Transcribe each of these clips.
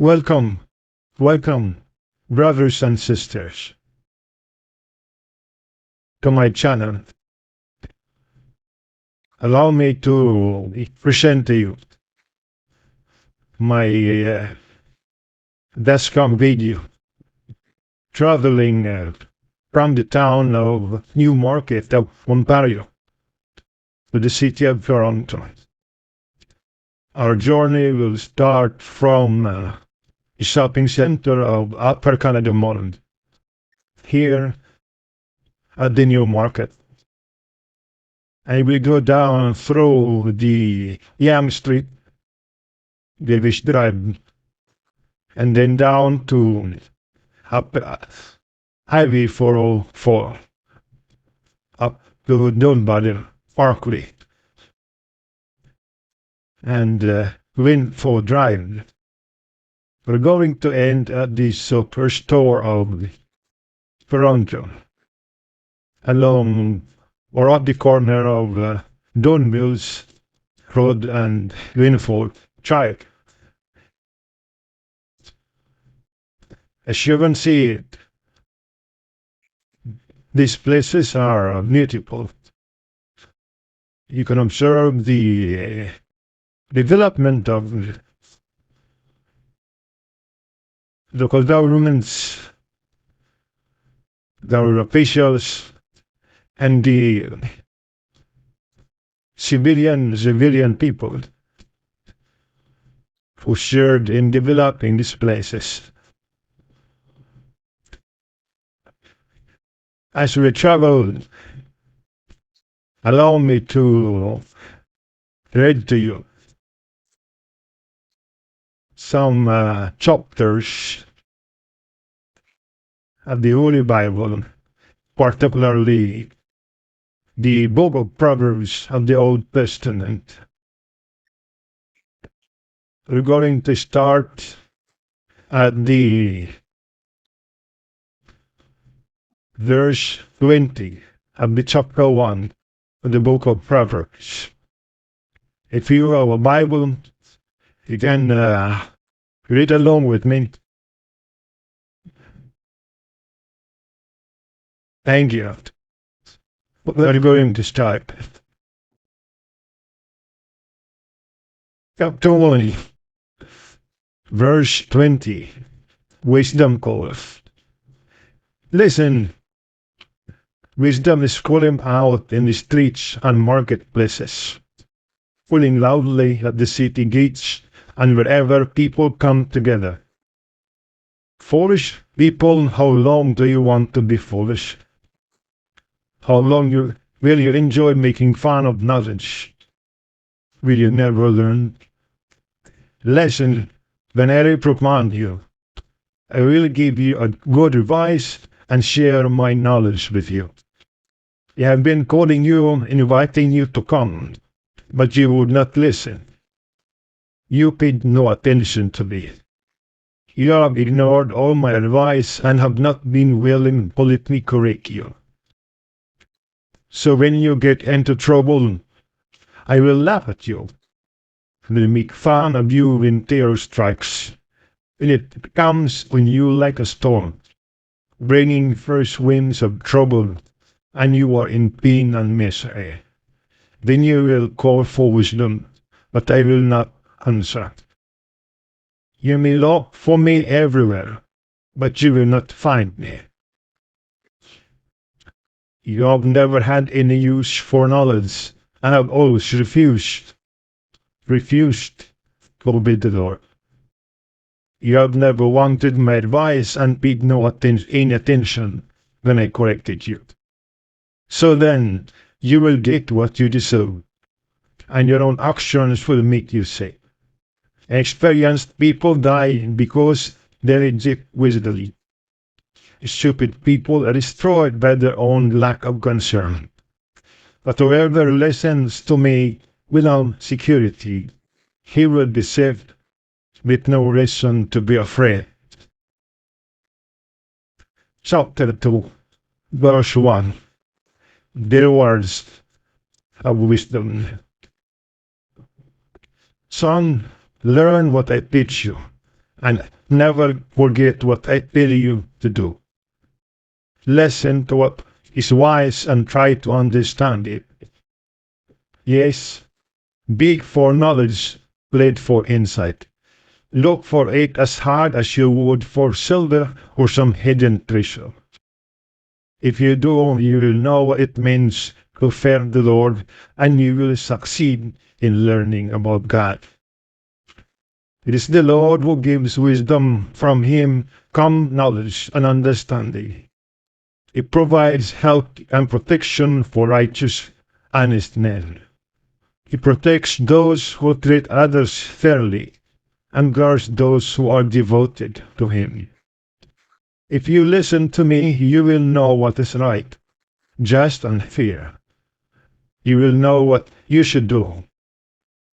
Welcome, welcome, brothers and sisters, to my channel. Allow me to present to you my desktop video traveling from the town of NewMarket of Ontario to the city of Toronto. Our journey will start from the shopping center of Upper Canada Mall here at the NewMarket. And we go down through the Yonge Street, Davis Drive, and then down to up Highway 404, up to Don Valley Parkway, and Winford Drive. We're going to end at the superstore of Toronto, along or at the corner of Don Mills Road and Winford Drive. As you can see it, these places are beautiful. You can observe the development of local governments, our officials, and the civilian people who shared in developing these places. As we travel, allow me to read to you some chapters of the Holy Bible, particularly the book of Proverbs of the Old Testament. We're going to start at the verse 20 of the chapter 1 of the book of Proverbs. If you have a Bible, you can read along with me. Thank you. We're going to start. Chapter 1, verse 20. Wisdom calls. Listen, wisdom is calling out in the streets and marketplaces, calling loudly at the city gates and wherever people come together. Foolish people, how long do you want to be foolish? How long will you enjoy making fun of knowledge? Will you never learn? Listen, when I reprimand you, I will give you a good advice and share my knowledge with you. I have been calling you, inviting you to come, but you would not listen. You paid no attention to me. You have ignored all my advice and have not been willing to politely correct you. So when you get into trouble, I will laugh at you. Will make fun of you when terror strikes. When it comes on you like a storm, bringing first winds of trouble, and you are in pain and misery. Then you will call for wisdom, but I will not answer. You may look for me everywhere, but you will not find me. You have never had any use for knowledge, and have always refused to obey the Lord. You have never wanted my advice and paid no any attention when I corrected you. So then, you will get what you deserve, and your own actions will make you sick. Experienced people die because they reject wisdom. Stupid people are destroyed by their own lack of concern. But whoever listens to me without security, he will be saved with no reason to be afraid. Chapter 2, verse 1. The words of wisdom. Son, learn what I teach you, and never forget what I tell you to do. Listen to what is wise and try to understand it. Yes, beg for knowledge, plead for insight. Look for it as hard as you would for silver or some hidden treasure. If you do, you will know what it means to fear the Lord, and you will succeed in learning about God. It is the Lord who gives wisdom. From him come knowledge and understanding. He provides help and protection for righteous, honest men. He protects those who treat others fairly and guards those who are devoted to him. If you listen to me, you will know what is right, just and fair. You will know what you should do.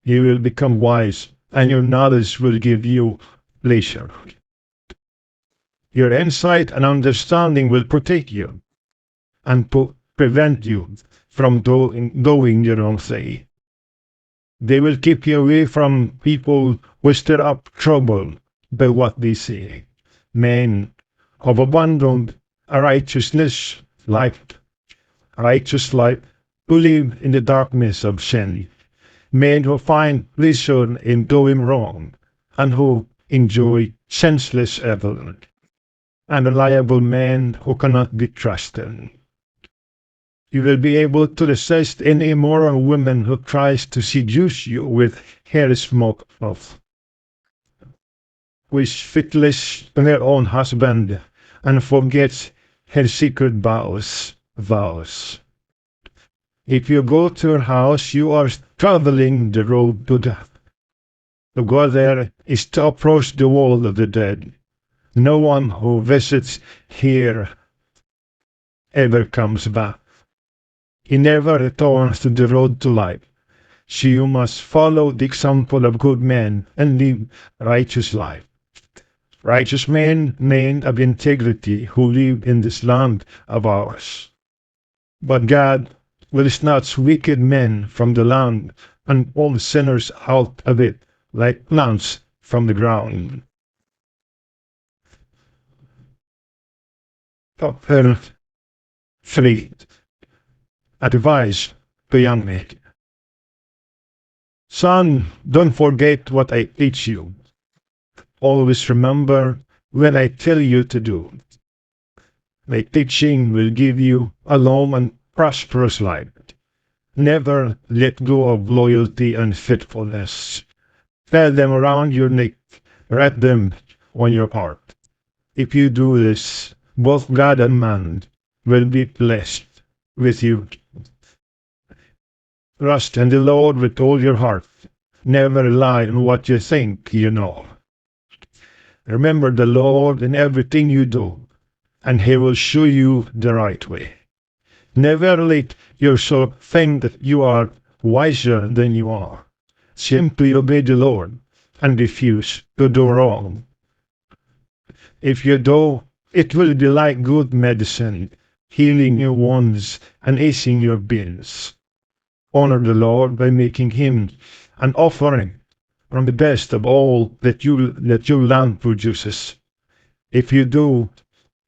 You will become wise, and your knowledge will give you pleasure. Your insight and understanding will protect you and prevent you from doing your own thing. They will keep you away from people who stir up trouble by what they say. Men have abandoned a righteous life, who live in the darkness of sin. Men who find pleasure in doing wrong, and who enjoy senseless evil. Unreliable men who cannot be trusted. You will be able to resist any immoral woman who tries to seduce you with her smoke of, who is faithless to her own husband and forgets her secret vows. If you go to her house, you are traveling the road to death. To go there is to approach the world of the dead. No one who visits here ever comes back. He never returns to the road to life. So you must follow the example of good men and live righteous life. Righteous men of integrity who live in this land of ours. But God will snatch wicked men from the land and all sinners out of it like plants from the ground. Chapter 3. Advice to young men. Son, don't forget what I teach you. Always remember when I tell you to do. My teaching will give you a long and prosperous life. Never let go of loyalty and faithfulness. Tie them around your neck, write them on your heart. If you do this, both God and man will be blessed with you. Trust in the Lord with all your heart. Never rely on what you think you know. Remember the Lord in everything you do, and he will show you the right way. Never let yourself think that you are wiser than you are. Simply obey the Lord and refuse to do wrong. If you do, it will be like good medicine, healing your wounds and easing your pains. Honor the Lord by making him an offering from the best of all that your land produces. If you do,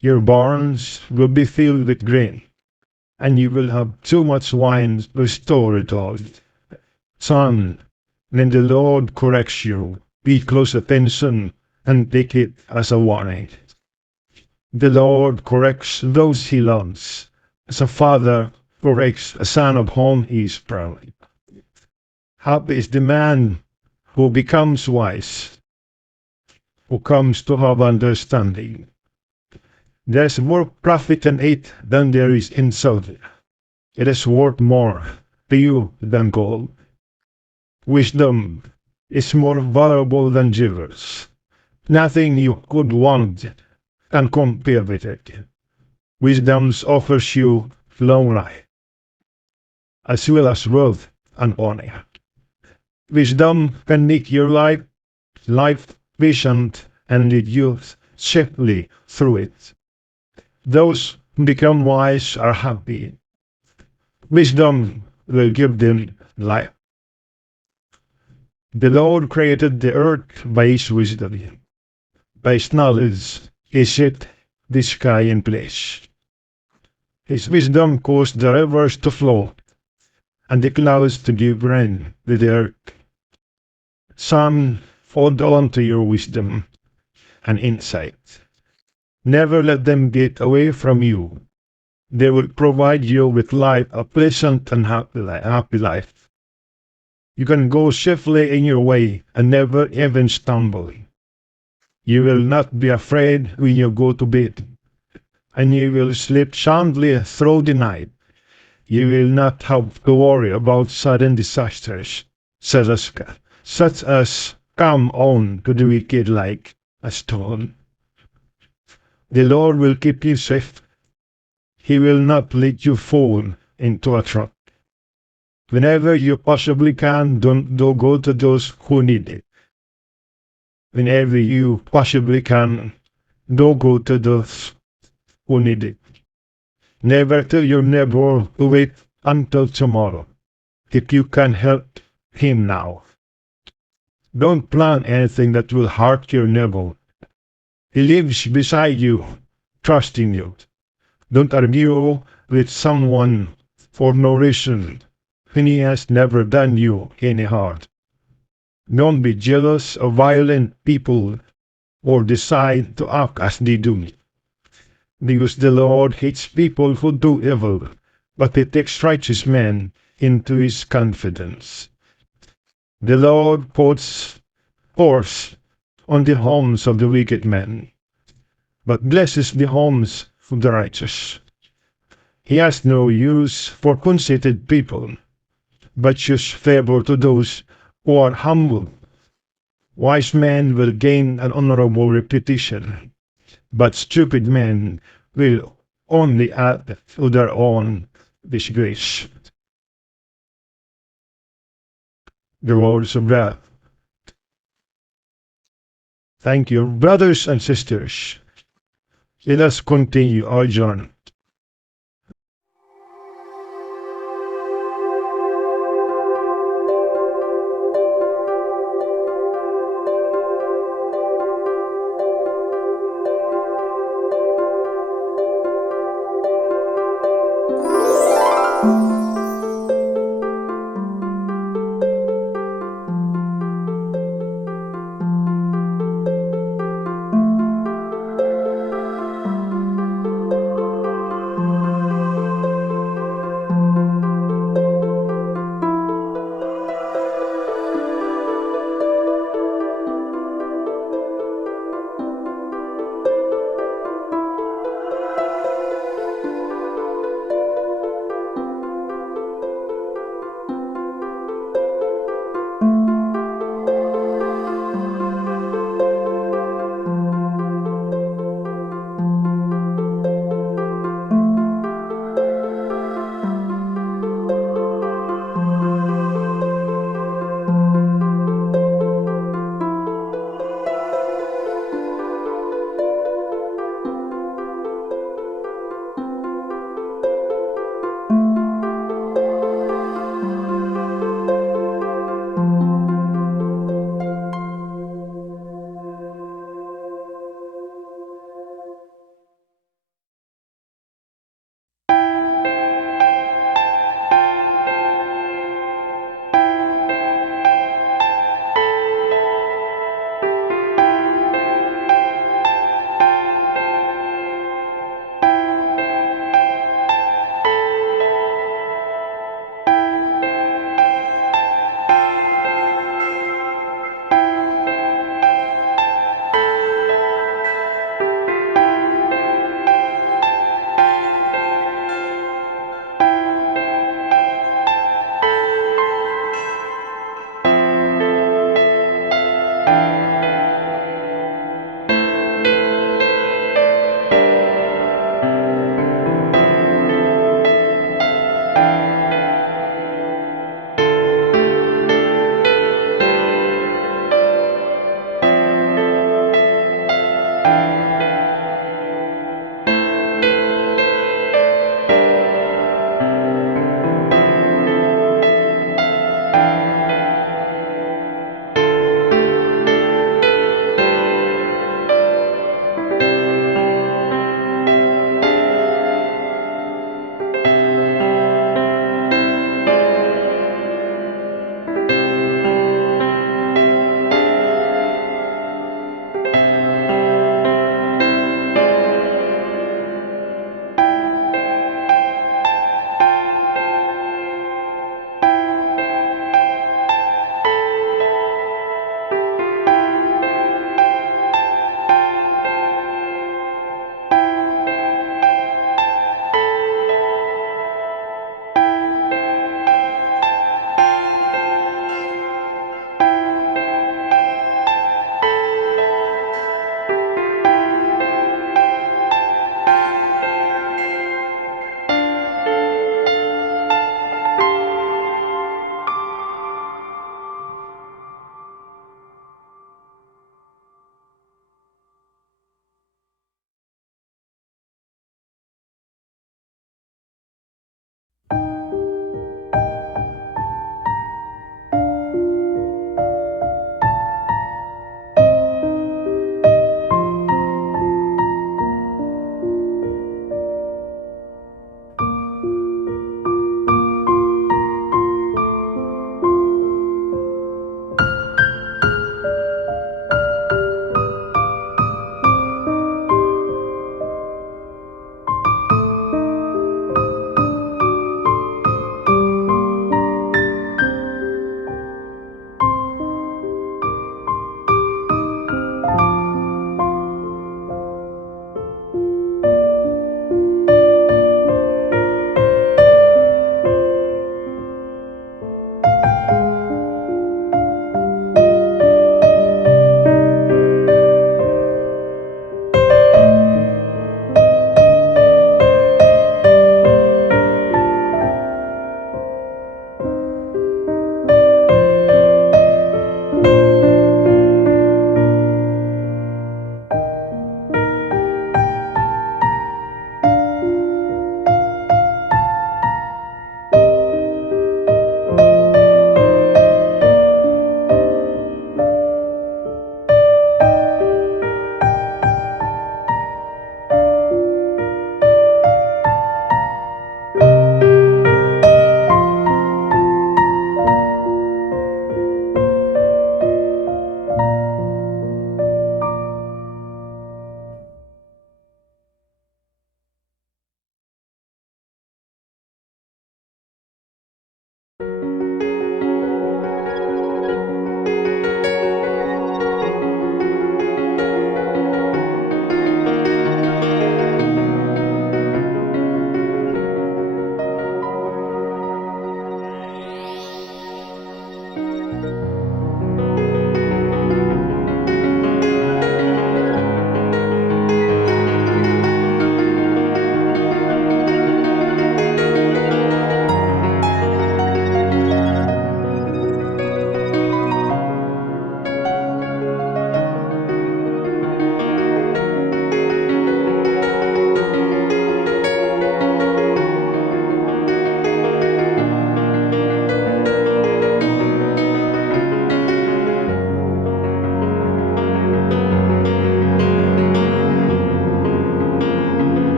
your barns will be filled with grain, and you will have too much wine to store it all. Son, when the Lord corrects you, pay close attention and take it as a warning. The Lord corrects those he loves, as a father corrects a son of whom he is proud. Happy is the man who becomes wise, who comes to have understanding. There is more profit in it than there is in silver. It is worth more to you than gold. Wisdom is more valuable than jewels. Nothing you could want can compare with it. Wisdom offers you long life, as well as wealth and honor. Wisdom can make your life patient and lead you safely through it. Those who become wise are happy. Wisdom will give them life. The Lord created the earth by his wisdom. By his knowledge he set the sky in place. His wisdom caused the rivers to flow, and the clouds to give rain to the earth. Son, hold on to your wisdom and insight. Never let them get away from you. They will provide you with life, a pleasant and happy life. You can go safely in your way and never even stumble. You will not be afraid when you go to bed, and you will sleep soundly through the night. You will not have to worry about sudden disasters, such as come on to the wicked like a stone. The Lord will keep you safe. He will not let you fall into a trap. Whenever you possibly can, don't go to those who need it. Whenever you possibly can, don't go to those who need it. Never tell your neighbor to wait until tomorrow, if you can help him now. Don't plan anything that will hurt your neighbor. He lives beside you, trusting you. Don't argue with someone for no reason when he has never done you any harm. Don't be jealous of violent people or decide to act as they do. Because the Lord hates people who do evil, but he takes righteous men into his confidence. The Lord puts force on the homes of the wicked men, but blesses the homes of the righteous. He has no use for conceited people, but shows favor to those who are humble. Wise men will gain an honorable reputation, but stupid men will only add to their own disgrace. The words of God. Thank you, brothers and sisters. Let us continue our journey.